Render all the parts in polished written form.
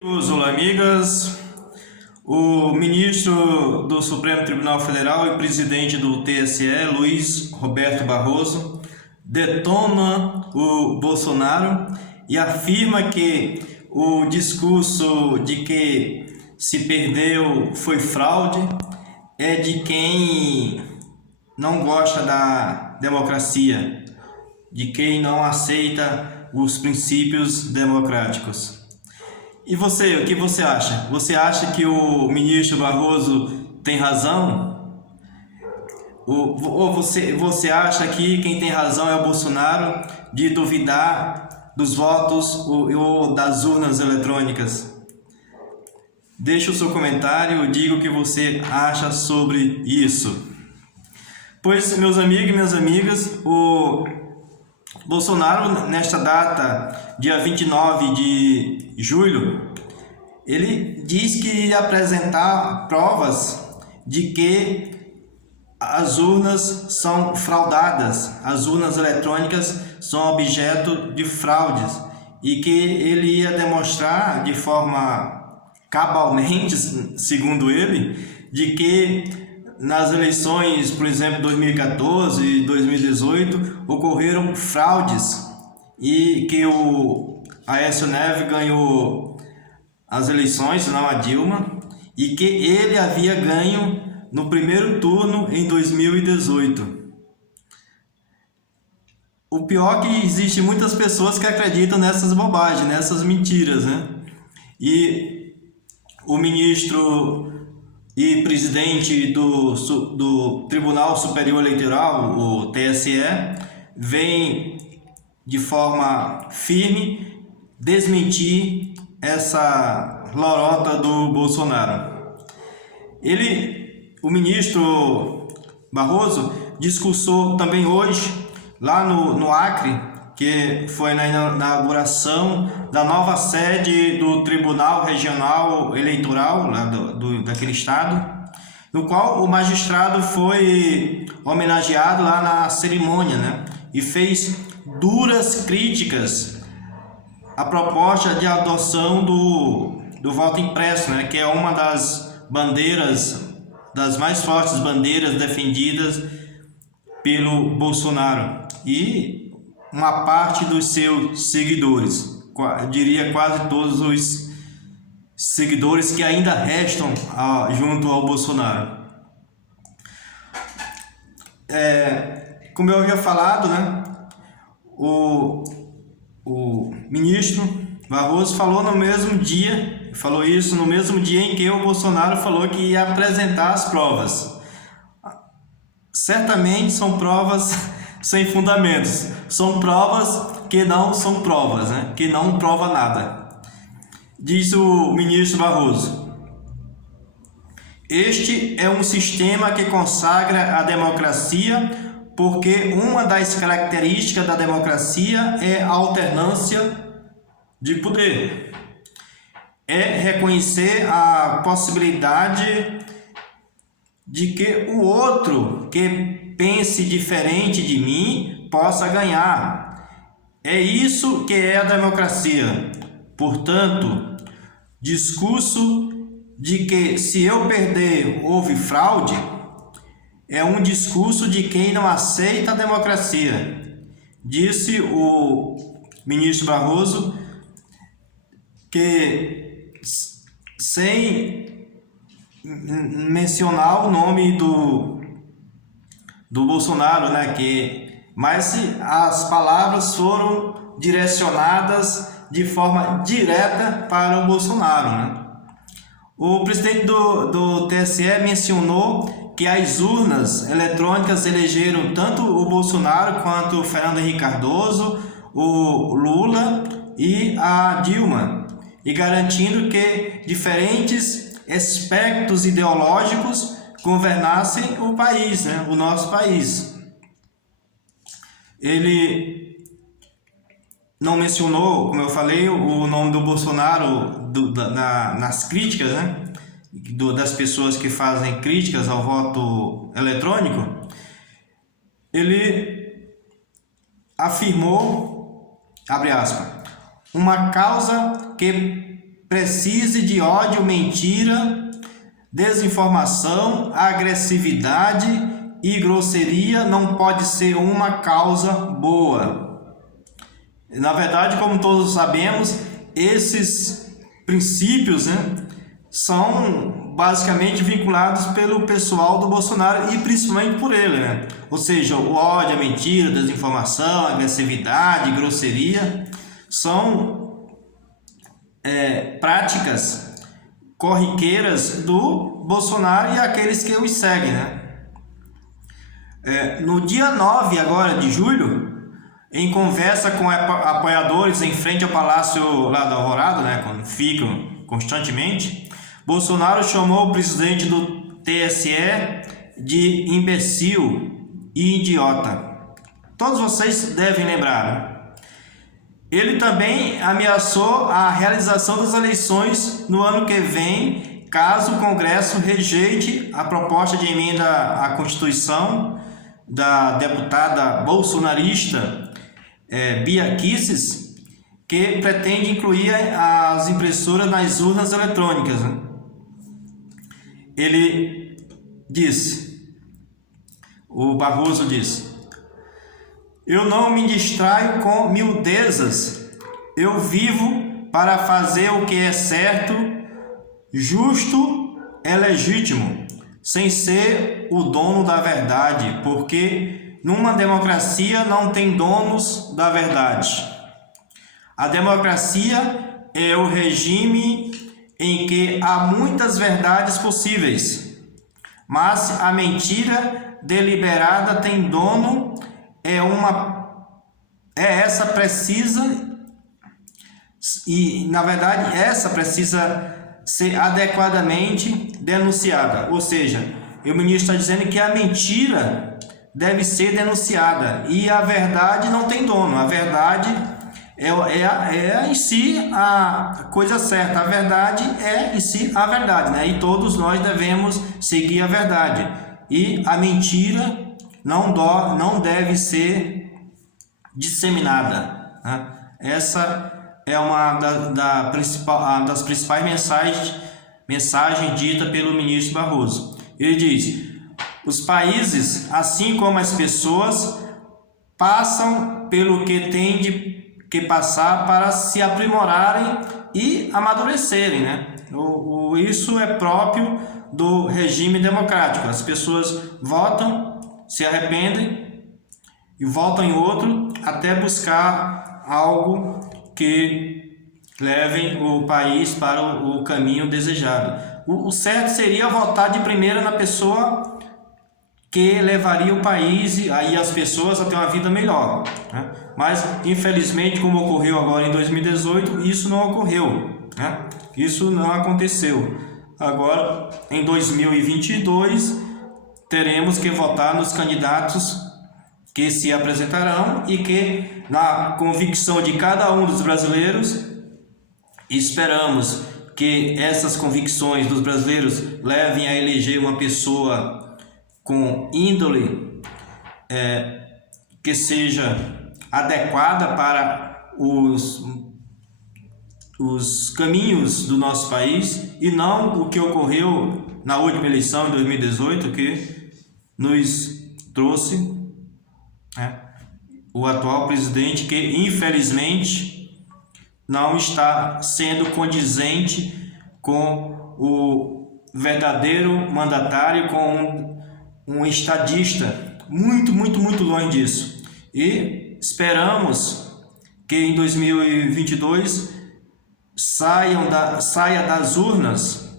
Olá, amigas. O ministro do Supremo Tribunal Federal e presidente do TSE, Luiz Roberto Barroso, detona o Bolsonaro e afirma que o discurso de que se perdeu foi fraude é de quem não gosta da democracia, de quem não aceita os princípios democráticos. E você, o que você acha? Você acha que o ministro Barroso tem razão? Ou você acha que quem tem razão é o Bolsonaro de duvidar dos votos ou das urnas eletrônicas? Deixe o seu comentário, diga o que você acha sobre isso. Pois, meus amigos e minhas amigas, o Bolsonaro, nesta data, dia 29 de julho, ele diz que ia apresentar provas de que as urnas são fraudadas, as urnas eletrônicas são objeto de fraudes e que ele ia demonstrar de forma cabalmente, segundo ele, de que nas eleições, por exemplo, 2014 e 2018, ocorreram fraudes e que o Aécio Neves ganhou as eleições, não a Dilma, e que ele havia ganho no primeiro turno em 2018. O pior é que existe muitas pessoas que acreditam nessas bobagens, nessas mentiras, né? E o ministro e presidente do Tribunal Superior Eleitoral, o TSE, vem de forma firme desmentir essa lorota do Bolsonaro. O ministro Barroso discursou também hoje, lá no Acre, que foi na inauguração da nova sede do Tribunal Regional Eleitoral lá daquele estado, no qual o magistrado foi homenageado lá na cerimônia, né? E fez duras críticas à proposta de adoção do voto impresso, né? Que é uma das bandeiras, das mais fortes bandeiras defendidas pelo Bolsonaro e uma parte dos seus seguidores, eu diria quase todos os seguidores que ainda restam junto ao Bolsonaro. Como eu havia falado, né, o ministro Barroso falou isso no mesmo dia em que o Bolsonaro falou que ia apresentar as provas. Certamente são provas sem fundamentos, são provas que não são provas, né? Que não prova nada. Diz o ministro Barroso: este é um sistema que consagra a democracia, porque uma das características da democracia é a alternância de poder. É reconhecer a possibilidade de que o outro que pense diferente de mim possa ganhar. É isso que é a democracia. Portanto, discurso de que se eu perder houve fraude é um discurso de quem não aceita a democracia. Disse o ministro Barroso, que sem mencionar o nome do Bolsonaro, né? Mas as palavras foram direcionadas de forma direta para o Bolsonaro, né? O presidente do TSE mencionou que as urnas eletrônicas elegeram tanto o Bolsonaro quanto o Fernando Henrique Cardoso, o Lula e a Dilma, e garantindo que diferentes aspectos ideológicos governassem o país, né? O nosso país. Ele não mencionou, como eu falei, o nome do Bolsonaro nas críticas, né? Das pessoas que fazem críticas ao voto eletrônico. Ele afirmou, abre aspas, uma causa que precise de ódio, mentira, desinformação, agressividade e grosseria não pode ser uma causa boa. Na verdade, como todos sabemos, esses princípios, são basicamente vinculados pelo pessoal do Bolsonaro e principalmente por ele, Ou seja, o ódio, a mentira, a desinformação, a agressividade, grosseria são práticas corriqueiras do Bolsonaro e aqueles que o seguem, No dia 9 agora de julho, em conversa com apoiadores em frente ao Palácio lá da Alvorada, quando ficam constantemente, Bolsonaro chamou o presidente do TSE de imbecil e idiota. Todos vocês devem lembrar. Ele também ameaçou a realização das eleições no ano que vem, caso o Congresso rejeite a proposta de emenda à Constituição da deputada bolsonarista Bia Kicis, que pretende incluir as impressoras nas urnas eletrônicas. Ele disse, o Barroso disse: eu não me distraio com miudezas, eu vivo para fazer o que é certo, justo e legítimo, sem ser o dono da verdade, porque numa democracia não tem donos da verdade. A democracia é o regime em que há muitas verdades possíveis, mas a mentira deliberada tem dono, essa precisa, e na verdade essa precisa ser adequadamente denunciada. Ou seja, o ministro está dizendo que a mentira deve ser denunciada e a verdade não tem dono. A verdade é em si a coisa certa. A verdade é em si a verdade, E todos nós devemos seguir a verdade. E a mentira não deve ser disseminada, Essa é uma das principais mensagens dita pelo ministro Barroso. Ele diz: os países, assim como as pessoas, passam pelo que têm que passar para se aprimorarem e amadurecerem, Isso é próprio do regime democrático. As pessoas votam, se arrependem e votam em outro até buscar algo que levem o país para o caminho desejado. O certo seria votar de primeira na pessoa que levaria o país e aí as pessoas a ter uma vida melhor, Mas infelizmente, como ocorreu agora em 2018, isso não ocorreu, Isso não aconteceu. Agora, em 2022, teremos que votar nos candidatos que se apresentarão e que, na convicção de cada um dos brasileiros, esperamos que essas convicções dos brasileiros levem a eleger uma pessoa com índole que seja adequada para os caminhos do nosso país e não o que ocorreu na última eleição em 2018, que nos trouxe o atual presidente, que infelizmente não está sendo condizente com o verdadeiro mandatário, com um estadista, muito longe disso. E esperamos que em 2022 saia das urnas,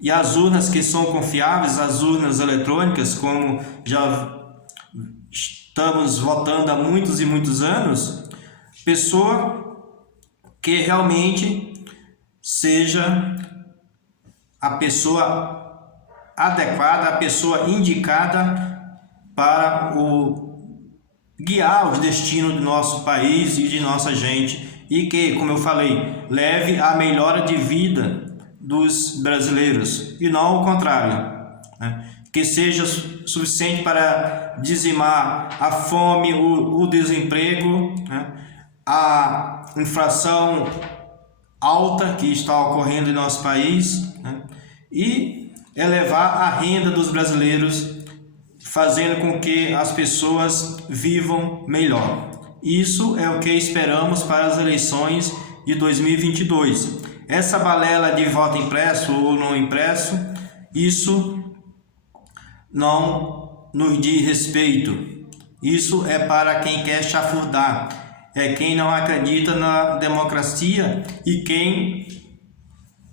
e as urnas que são confiáveis, as urnas eletrônicas, como já estamos votando há muitos e muitos anos, pessoa que realmente seja a pessoa adequada, a pessoa indicada para guiar os destinos do nosso país e de nossa gente, e que, como eu falei, leve à melhora de vida dos brasileiros e não ao contrário, que seja suficiente para dizimar a fome, o desemprego, a inflação alta que está ocorrendo em nosso país, né? E elevar a renda dos brasileiros, fazendo com que as pessoas vivam melhor. Isso é o que esperamos para as eleições de 2022. Essa balela de voto impresso ou não impresso, isso não nos diz respeito. Isso é para quem quer chafurdar, é quem não acredita na democracia e quem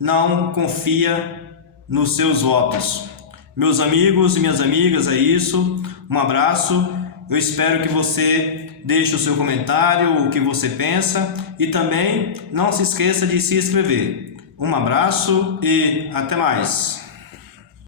não confia nos seus votos. Meus amigos e minhas amigas, é isso. Um abraço. Eu espero que você deixe o seu comentário, o que você pensa, e também não se esqueça de se inscrever. Um abraço e até mais.